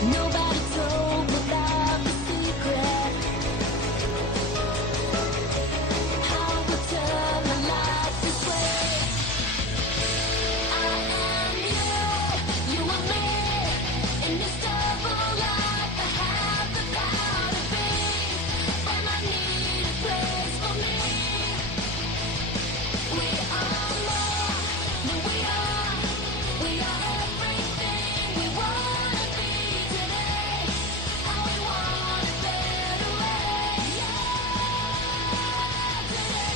Nobody told me about the secret. How we turn my life this way. I am you are me. In this double life, I have the power to be. All I need is place for me. We are more than we are. We are everything we wanna be today. How we want a better way. Yeah, today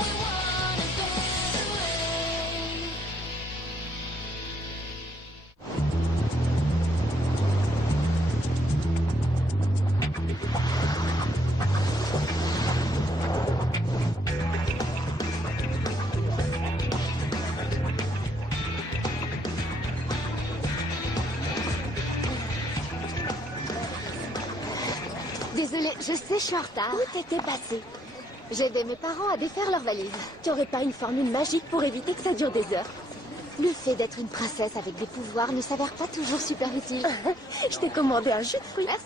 we want a better way. Désolée, je sais, je suis en retard. Où t'étais passé? J'ai aidé mes parents à défaire leurs valises. Tu aurais pas une formule magique pour éviter que ça dure des heures? Le fait d'être une princesse avec des pouvoirs ne s'avère pas toujours super utile. Je t'ai commandé un jus de fruits. Merci.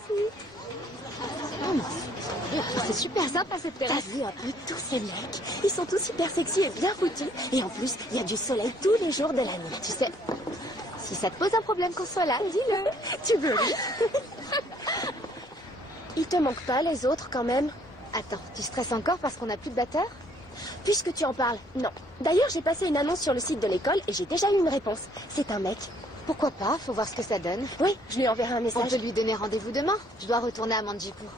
C'est super sympa cette T'as terrasse. vu un peu tous ces mecs? Ils sont tous hyper sexy et bien foutus. Et en plus, il y a du soleil tous les jours de l'année. Tu sais, si ça te pose un problème qu'on soit là, Dis-le. Tu veux rire? Il te manque pas les autres quand même? Attends, tu stresses encore parce qu'on n'a plus de batteur? Puisque tu en parles, non. D'ailleurs, j'ai passé une annonce sur le site de l'école et j'ai déjà eu une réponse. C'est un mec. Pourquoi pas? Faut voir ce que ça donne. Oui, je lui enverrai un On message. peut lui donner rendez-vous demain. Je dois retourner à Manjipur.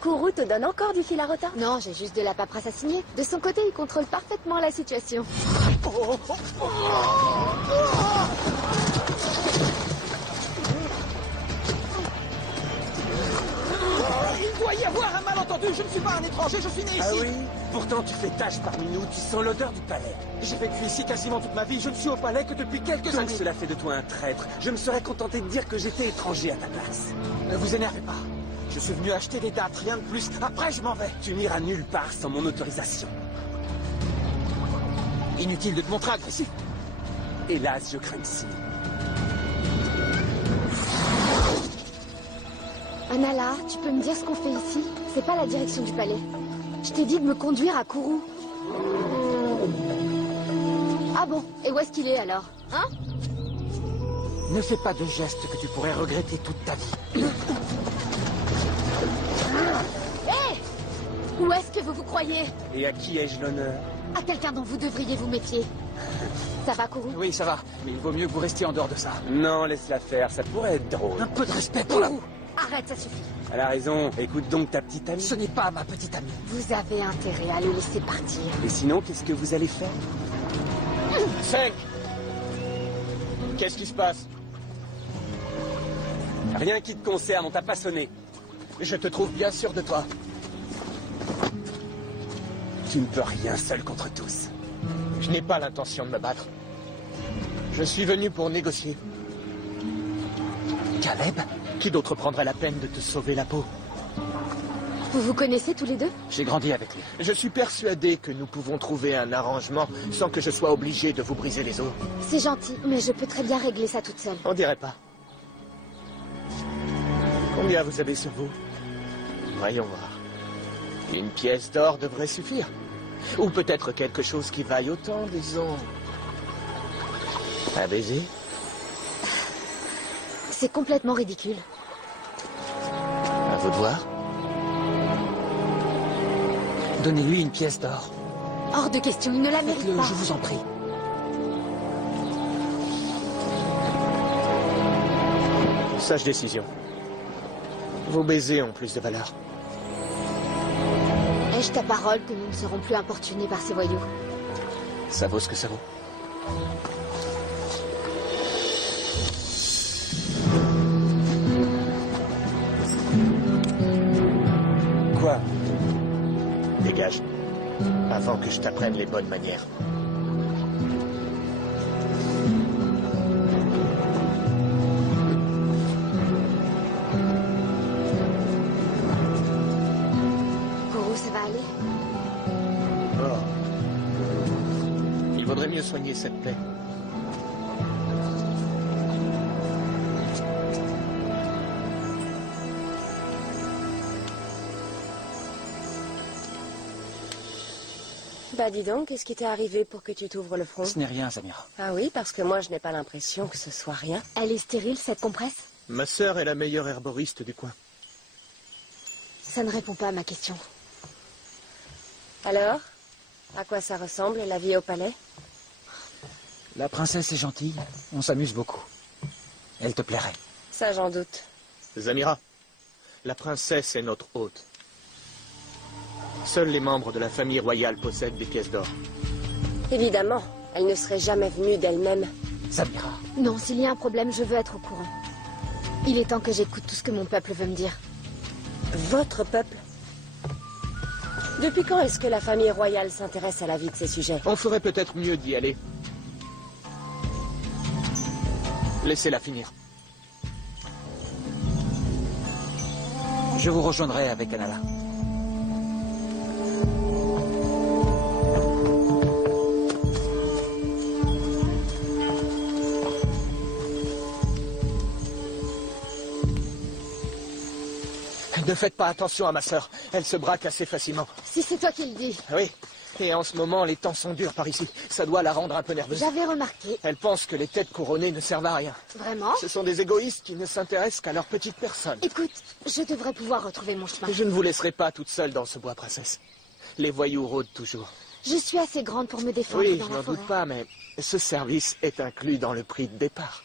Kourou te donne encore du fil à retard? Non, j'ai juste de la paperasse à signer. De son côté, il contrôle parfaitement la situation. Il doit y avoir un malentendu, je ne suis pas un étranger, je suis né ici. Ah oui? Pourtant tu fais tâche parmi nous, tu sens l'odeur du palais. J'ai vécu ici quasiment toute ma vie, je ne suis au palais que depuis quelques Donc années. cela fait de toi un traître. Je me serais contenté de dire que j'étais étranger à ta place. Ne vous énervez pas. Je suis venu acheter des dates, rien de plus. Après, je m'en vais. Tu n'iras nulle part sans mon autorisation. Inutile de te montrer agressif. Hélas, je crains si. Anala, tu peux me dire ce qu'on fait ici? C'est pas la direction du palais. Je t'ai dit de me conduire à Kourou. Ah bon? Et où est-ce qu'il est alors? Hein? Ne fais pas de gestes que tu pourrais regretter toute ta vie. Hé! Où est-ce que vous vous croyez? Et à qui ai-je l'honneur? À quelqu'un dont vous devriez vous méfier. Ça va, Kourou? Oui, ça va, mais il vaut mieux que vous restiez en dehors de ça. Non, laisse-la faire, ça pourrait être drôle. Un peu de respect pour la... Kourou! Arrête, ça suffit. Elle a raison, écoute donc ta petite amie. Ce n'est pas ma petite amie. Vous avez intérêt à le laisser partir. Et sinon, qu'est-ce que vous allez faire? 5. Qu'est-ce qui se passe? Rien qui te concerne, on t'a pas sonné. Je te trouve bien sûr de toi. Tu ne peux rien seul contre tous. Je n'ai pas l'intention de me battre. Je suis venu pour négocier. Caleb? Qui d'autre prendrait la peine de te sauver la peau? Vous vous connaissez tous les deux? J'ai grandi avec lui. Je suis persuadé que nous pouvons trouver un arrangement sans que je sois obligé de vous briser les os. C'est gentil, mais je peux très bien régler ça toute seule. On dirait pas. Combien vous avez sur vous? Voyons voir. Une pièce d'or devrait suffire. Ou peut-être quelque chose qui vaille autant, disons. Un baiser? C'est complètement ridicule. À vous de voir. Donnez-lui une pièce d'or. Hors de question, il ne la mérite Faites-le, pas. je vous en prie. Sage décision. Vos baisers ont plus de valeur. Ai-je ta parole que nous ne serons plus importunés par ces voyous? Ça vaut ce que ça vaut. Quoi? Dégage. Avant que je t'apprenne les bonnes manières. Kourou, ça va aller? Oh. Il vaudrait mieux soigner cette plaie. Bah dis donc, qu'est-ce qui t'est arrivé pour que tu t'ouvres le front? Ce n'est rien, Samira. Ah oui, parce que moi je n'ai pas l'impression que ce soit rien. Elle est stérile, cette compresse? Ma sœur est la meilleure herboriste du coin. Ça ne répond pas à ma question. Alors, à quoi ça ressemble la vie au palais? La princesse est gentille. On s'amuse beaucoup. Elle te plairait. Ça j'en doute. Zamira, la princesse est notre hôte. Seuls les membres de la famille royale possèdent des pièces d'or. Évidemment, elle ne serait jamais venue d'elle-même. Samira. Non, s'il y a un problème, je veux être au courant. Il est temps que j'écoute tout ce que mon peuple veut me dire. Votre peuple? Depuis quand est-ce que la famille royale s'intéresse à la vie de ces sujets? On ferait peut-être mieux d'y aller. Laissez-la finir. Je vous rejoindrai avec Anala. Ne faites pas attention à ma sœur. Elle se braque assez facilement. Si c'est toi qui le dis. Oui. Et en ce moment, les temps sont durs par ici. Ça doit la rendre un peu nerveuse. J'avais remarqué. Elle pense que les têtes couronnées ne servent à rien. Vraiment? Ce sont des égoïstes qui ne s'intéressent qu'à leur petite personne. Écoute, je devrais pouvoir retrouver mon chemin. Je ne vous laisserai pas toute seule dans ce bois, princesse. Les voyous rôdent toujours. Je suis assez grande pour me défendre Oui, dans je la n'en forêt. doute pas, mais ce service est inclus dans le prix de départ.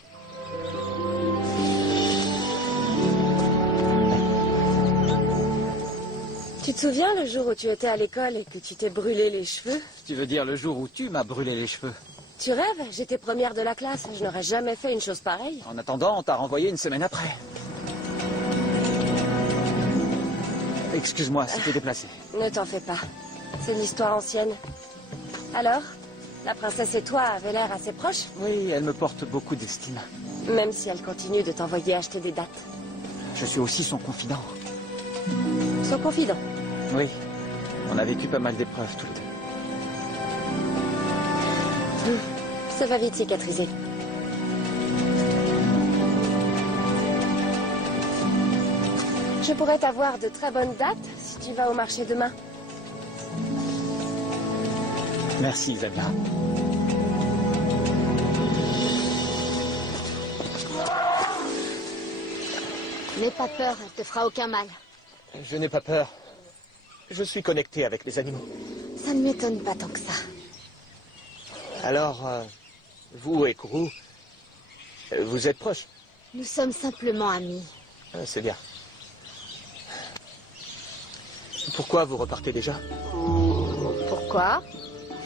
Tu te souviens le jour où tu étais à l'école et que tu t'es brûlé les cheveux? Tu veux dire le jour où tu m'as brûlé les cheveux? Tu rêves? J'étais première de la classe. Je n'aurais jamais fait une chose pareille. En attendant, on t'a renvoyé une semaine après. Excuse-moi, c'était déplacé. Ne t'en fais pas. C'est une histoire ancienne. Alors, la princesse et toi avez l'air assez proches, Oui, elle me porte beaucoup d'estime. même si elle continue de t'envoyer acheter des dates. Je suis aussi son confident. Son confident. Oui, on a vécu pas mal d'épreuves tous les deux. Ça va vite cicatriser. Je pourrais t'avoir de très bonnes dates si tu vas au marché demain. Merci, Zamira. N'aie pas peur, elle te fera aucun mal. Je n'ai pas peur. Je suis connecté avec les animaux. Ça ne m'étonne pas tant que ça. Alors, vous et Kourou, vous êtes proches? Nous sommes simplement amis. C'est bien. Pourquoi vous repartez déjà? Pourquoi?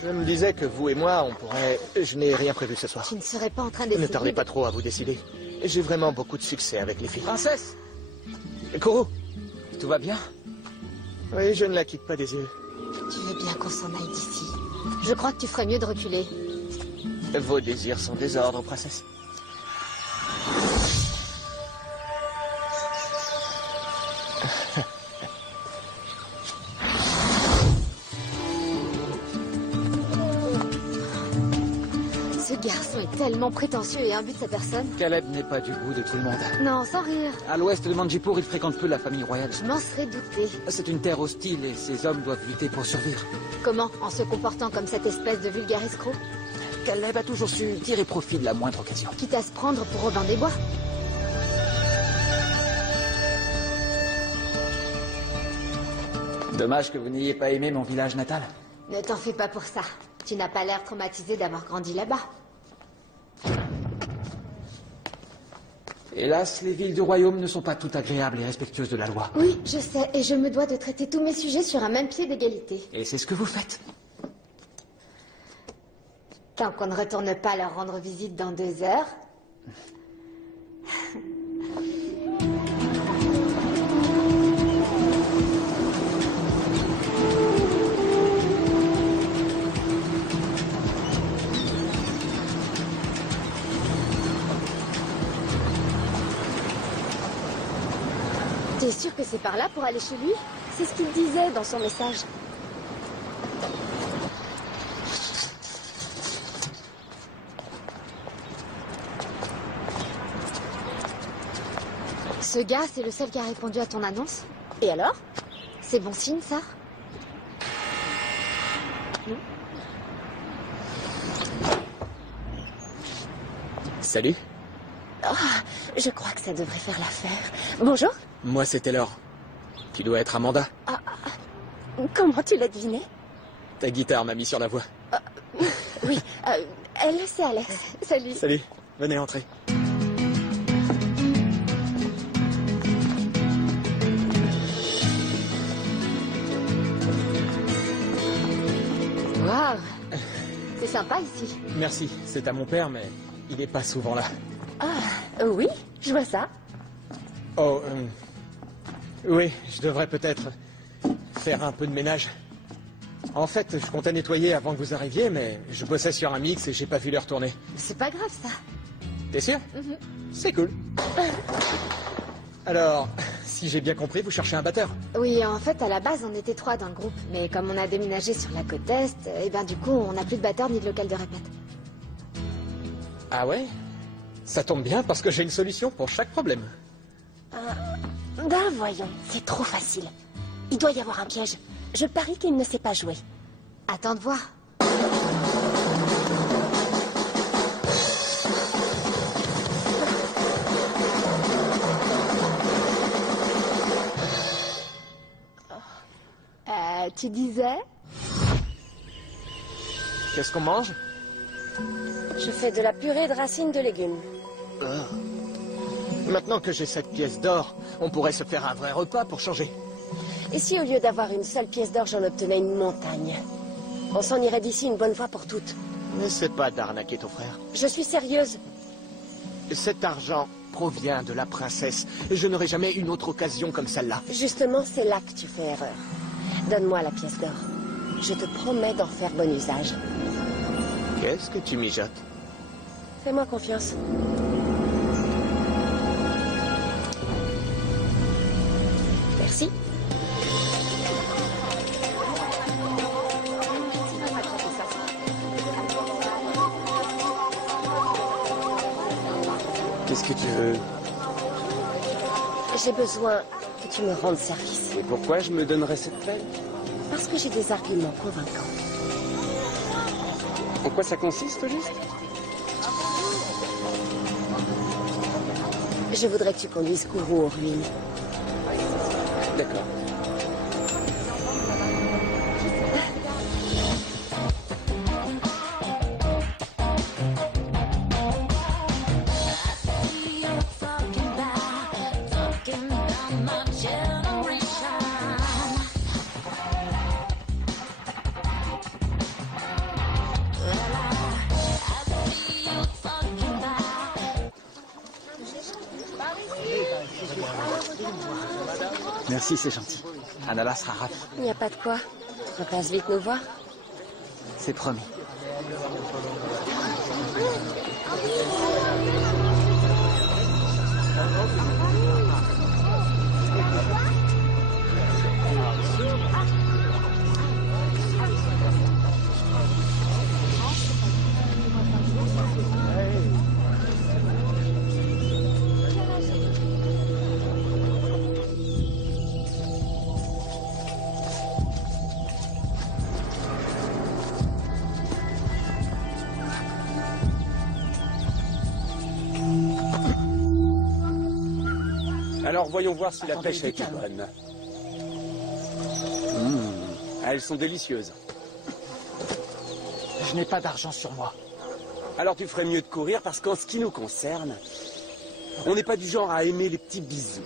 Je me disais que vous et moi, on pourrait... Je n'ai rien prévu ce soir. Tu ne serais pas en train d'essayer Ne tardez de- pas trop à vous décider. J'ai vraiment beaucoup de succès avec les filles. Princesse, Kourou? tout va bien? Oui, je ne la quitte pas des yeux. Tu veux bien qu'on s'en aille d'ici? Je crois que tu ferais mieux de reculer. Vos désirs sont désordres, princesse. Ce garçon est tellement prétentieux et imbu de sa personne. Caleb n'est pas du goût de tout le monde. Non, sans rire. À l'ouest de Manjipur, il fréquente peu la famille royale. Je m'en serais douté. C'est une terre hostile et ces hommes doivent lutter pour survivre. Comment? En se comportant comme cette espèce de vulgaire escroc? Caleb a toujours su tirer profit de la moindre occasion. Quitte à se prendre pour Robin des Bois. Dommage que vous n'ayez pas aimé mon village natal. Ne t'en fais pas pour ça. Tu n'as pas l'air traumatisé d'avoir grandi là-bas. Hélas, les villes du royaume ne sont pas toutes agréables et respectueuses de la loi. Oui, je sais, et je me dois de traiter tous mes sujets sur un même pied d'égalité. Et c'est ce que vous faites. Tant qu'on ne retourne pas leur rendre visite dans 2 heures. T'es sûr que c'est par là pour aller chez lui? C'est ce qu'il disait dans son message. Ce gars, c'est le seul qui a répondu à ton annonce? Et alors? C'est bon signe, ça? Salut. Je crois que ça devrait faire l'affaire. Bonjour. Moi, c'est Taylor. Tu dois être Amanda. Comment tu l'as deviné? Ta guitare m'a mis sur la voie. Oui, elle, c'est Alex. Salut. Salut. Venez entrer. Waouh. C'est sympa ici. Merci. C'est à mon père, mais il est pas souvent là. Oui, je vois ça. Oh, oui, je devrais peut-être faire un peu de ménage. En fait, je comptais nettoyer avant que vous arriviez, mais je bossais sur un mix et j'ai pas vu l'heure tourner. C'est pas grave ça. T'es sûr? C'est cool. Alors, si j'ai bien compris, vous cherchez un batteur? Oui, en fait, à la base, on était 3 dans le groupe. Mais comme on a déménagé sur la côte Est, et ben du coup, on n'a plus de batteur ni de local de répète. Ah ouais? Ça tombe bien parce que j'ai une solution pour chaque problème. Ben voyons, c'est trop facile. Il doit y avoir un piège. Je parie qu'il ne sait pas jouer. Attends de voir. Tu disais? Qu'est-ce qu'on mange? Je fais de la purée de racines de légumes. Maintenant que j'ai cette pièce d'or, on pourrait se faire un vrai repas pour changer. Et si au lieu d'avoir une seule pièce d'or, j'en obtenais une montagne? On s'en irait d'ici une bonne fois pour toutes. N'essaie pas d'arnaquer ton frère. Je suis sérieuse. Cet argent provient de la princesse. Je n'aurai jamais une autre occasion comme celle-là. Justement, c'est là que tu fais erreur. Donne-moi la pièce d'or. Je te promets d'en faire bon usage. Qu'est-ce que tu mijotes? Fais-moi confiance. Merci. Qu'est-ce que tu veux? J'ai besoin que tu me rendes service. Et pourquoi je me donnerais cette peine? Parce que j'ai des arguments convaincants. En quoi ça consiste, au juste? Je voudrais que tu conduises Kourou aux ruines. D'accord. Merci, c'est gentil. Anala sera ravie. Il n'y a pas de quoi. Repasse vite nous voir. C'est promis. Alors voyons voir si la pêche a été bonne. Elles sont délicieuses. Je n'ai pas d'argent sur moi. Alors tu ferais mieux de courir parce qu'en ce qui nous concerne, on n'est pas du genre à aimer les petits bisous.